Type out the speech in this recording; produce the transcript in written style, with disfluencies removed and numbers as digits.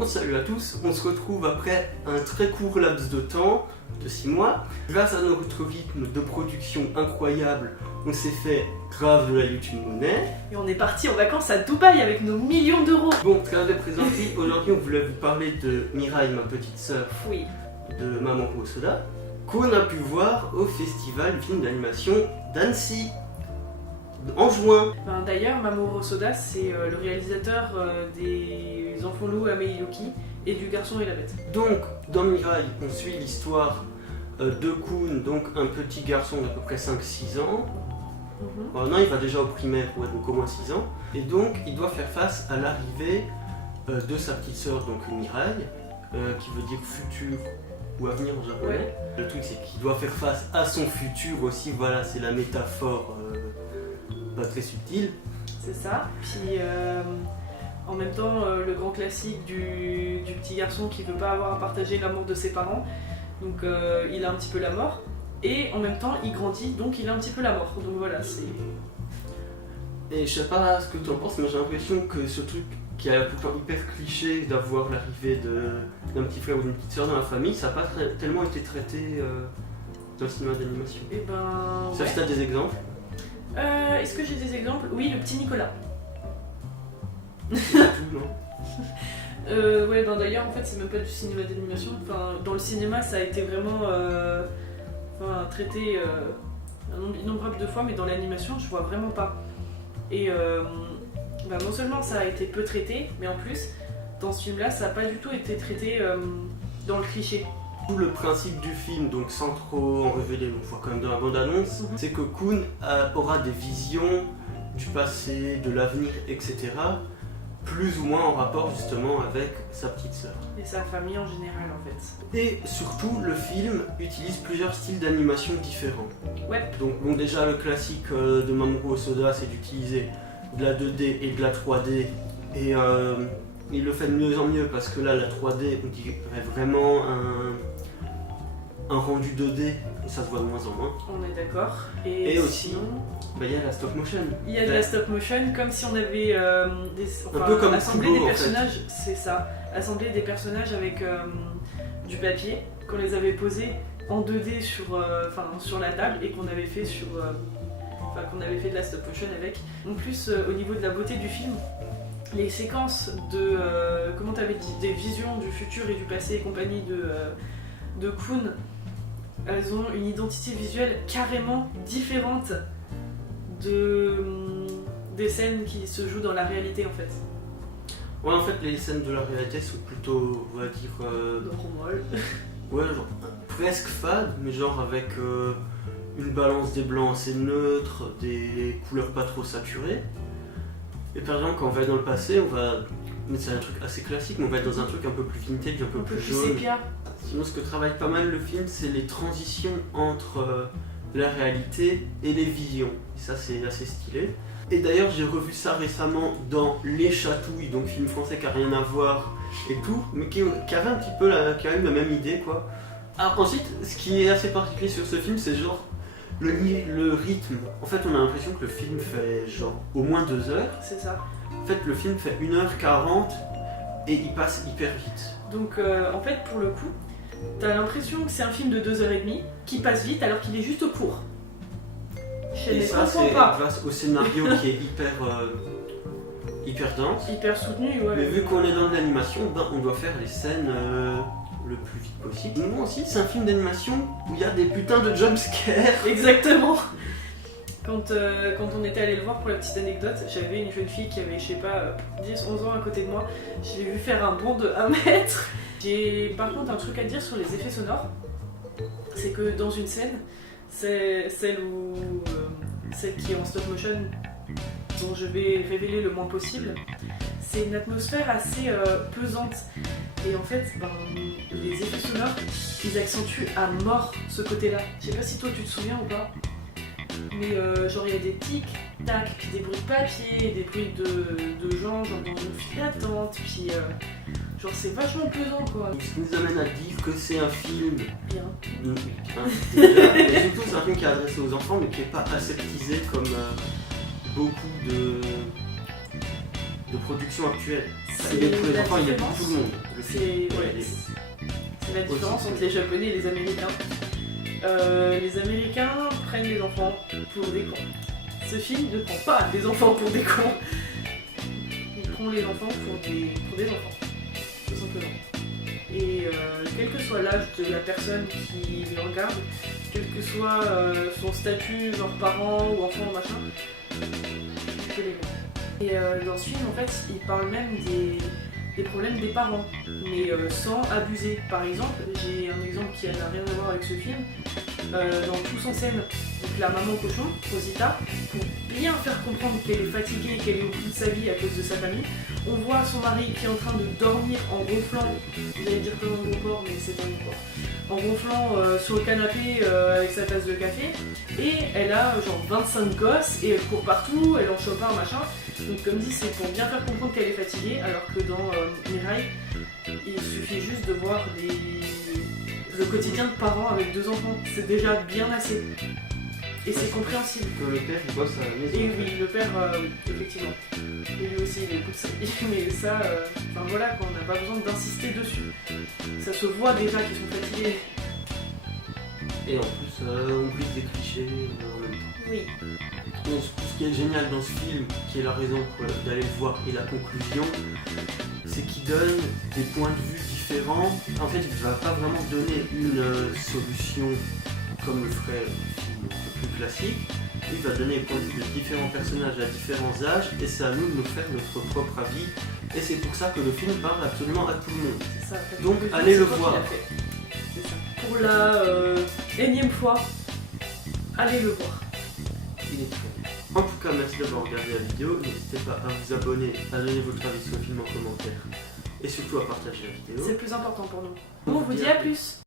Bon, salut à tous, on se retrouve après un très court laps de temps, de 6 mois. Grâce à notre rythme de production incroyable, on s'est fait grave de la YouTube monnaie. Et on est parti en vacances à Dubaï avec nos millions d'euros. Bon, très bien présenté, aujourd'hui on voulait vous parler de Mirai, ma petite sœur, Oui. de Mamoru Hosoda, qu'on a pu voir au festival du film d'animation d'Annecy, en juin. D'ailleurs, Mamoru Hosoda, c'est le réalisateur des Enfants loups Amei Yuki et du Garçon et la Bête. Donc, dans Mirai, on suit l'histoire de Kun, donc un petit garçon d'à peu près 5-6 ans. Non, il va déjà au primaire, ouais, donc au moins 6 ans. Et donc, il doit faire face à l'arrivée de sa petite sœur, donc Mirai, qui veut dire futur ou avenir en japonais. Ouais. Le truc, c'est qu'il doit faire face à son futur aussi, voilà, c'est la métaphore pas très subtile. C'est ça. Puis en même temps, le grand classique du petit garçon qui veut pas avoir à partager l'amour de ses parents. Donc il a un petit peu la mort. Et en même temps, il grandit, donc il a un petit peu la mort. Donc voilà, c'est... Et je sais pas ce que tu en penses, mais j'ai l'impression que ce truc qui a pourtant hyper cliché d'avoir l'arrivée d'un petit frère ou d'une petite soeur dans la famille, ça n'a pas tellement été traité dans le cinéma d'animation. Et ben... Sauf si t'as des exemples. Est-ce que j'ai des exemples? Oui, le petit Nicolas. C'est tout, non? Ouais, d'ailleurs, en fait, c'est même pas du cinéma d'animation. Enfin, dans le cinéma, ça a été vraiment traité innombrable de fois, mais dans l'animation, je vois vraiment pas. Et non seulement ça a été peu traité, mais en plus, dans ce film-là, ça a pas du tout été traité dans le cliché. Tout le principe du film, donc sans trop en révéler, on voit quand même dans la bande-annonce, c'est que Kun aura des visions du passé, de l'avenir, etc. plus ou moins en rapport justement avec sa petite sœur. Et sa famille en général en fait. Et surtout, le film utilise plusieurs styles d'animation différents. Ouais. Donc bon, déjà le classique de Mamoru Hosoda, c'est d'utiliser de la 2D et de la 3D. Et il le fait de mieux en mieux parce que là, la 3D, on dirait vraiment un rendu 2D, et ça se voit de moins en moins. On est d'accord. Et aussi, il y a la stop motion. Il y a de la stop motion, comme si on avait un peu comme assemblé Kubo, des en personnages, fait. c'est ça, assembler des personnages avec du papier, qu'on les avait posés en 2D sur la table et qu'on avait fait qu'on avait fait de la stop motion avec. En plus, au niveau de la beauté du film, les séquences de, comment t'avais dit, des visions du futur et du passé et compagnie de Kun, elles ont une identité visuelle carrément différente des scènes qui se jouent dans la réalité en fait. Ouais, en fait, les scènes de la réalité sont plutôt, on va dire... Normal. Ouais, genre presque fade, mais genre avec une balance des blancs assez neutre, des couleurs pas trop saturées. Et par exemple, quand on va dans le passé, on va... Mais c'est un truc assez classique, mais on va être dans un truc un peu plus vintage, un peu plus jaune. sépia. Sinon, ce que travaille pas mal le film, c'est les transitions entre la réalité et les visions. Et ça, c'est assez stylé. Et d'ailleurs, j'ai revu ça récemment dans Les Chatouilles, donc film français qui a rien à voir et tout, mais qui avait un petit peu qui a eu la même idée, quoi. Alors ensuite, ce qui est assez particulier sur ce film, c'est genre le rythme. En fait, on a l'impression que le film fait genre au moins 2 heures. C'est ça. En fait, le film fait 1h40 et il passe hyper vite. Donc en fait, pour le coup, t'as l'impression que c'est un film de 2h30 qui passe vite alors qu'il est juste court. Et ça, c'est grâce au scénario qui est hyper dense. Hyper soutenu, ouais. Mais vu qu'on est dans de l'animation, on doit faire les scènes le plus vite possible. Nous aussi, c'est un film d'animation où il y a des putains de jumpscares. Exactement. Quand on était allé le voir, pour la petite anecdote, j'avais une jeune fille qui avait, je sais pas, 10-11 ans à côté de moi. Je l'ai vu faire un bond de 1 mètre. J'ai par contre un truc à dire sur les effets sonores. C'est que dans une scène, c'est celle qui est en stop motion, dont je vais révéler le moins possible, c'est une atmosphère assez pesante. Et en fait, les effets sonores, ils accentuent à mort ce côté-là. Je sais pas si toi tu te souviens ou pas, mais genre il y a des tics, tac, puis des bruits de papier, des bruits de gens genre dans une file d'attente, puis genre c'est vachement pesant quoi. Ce qui nous amène à dire que c'est un film Bien. Et surtout, c'est un film qui est adressé aux enfants, mais qui n'est pas aseptisé comme beaucoup de productions actuelles. C'est pour les la enfants, il y a différence. pour tout le monde. Le C'est film. ouais, Il est- c'est la différence Aussi, entre les Japonais et les Américains. Les Américains prennent les enfants pour des cons. Ce film ne prend pas les enfants pour des cons. Il prend les enfants pour des enfants, tout simplement. Et quel que soit l'âge de la personne qui le regarde, quel que soit son statut, genre parent ou enfant, machin, il peut les voir. Et dans ce film, en fait, il parle même des problèmes des parents, mais sans abuser. Par exemple, j'ai un exemple qui n'a rien à voir avec ce film. Dans Tous en scène, donc la maman cochon, Rosita, pour bien faire comprendre qu'elle est fatiguée et qu'elle est au bout de sa vie à cause de sa famille, on voit son mari qui est en train de dormir en ronflant, j'allais dire comme un gros porc, mais c'est pas un porc, en ronflant sur le canapé avec sa tasse de café, et elle a genre 25 gosses, et elle court partout, elle en chope un, machin. Donc comme dit, c'est pour bien faire comprendre qu'elle est fatiguée, alors que dans Mirai, il suffit juste de voir le quotidien de parents avec 2 enfants, c'est déjà bien assez. Et c'est compréhensible. Que le père il bosse à la maison. Et oui, le père, oui, effectivement. Et lui aussi, il écoute ça. Mais ça, enfin voilà, quoi, on n'a pas besoin d'insister dessus. Ça se voit déjà qu'ils sont fatigués. Et en plus, on glisse des clichés en même temps. Oui. Donc, ce qui est génial dans ce film, qui est la raison d'aller le voir, et la conclusion, c'est qu'il donne des points de vue différents. En fait, il ne va pas vraiment donner une solution comme le ferait un film un peu plus classique. Il va donner les points de vue de différents personnages à différents âges, et c'est à nous de nous faire notre propre avis. Et c'est pour ça que le film parle absolument à tout le monde. C'est ça. Donc, Le film, allez c'est le toi qui voir. l'as fait. C'est ça. Pour la énième fois, allez le voir. Il est très bien. En tout cas, merci d'avoir regardé la vidéo. N'hésitez pas à vous abonner, à donner votre avis sur le film en commentaire, et surtout à partager la vidéo. C'est le plus important pour nous. On vous dit à plus.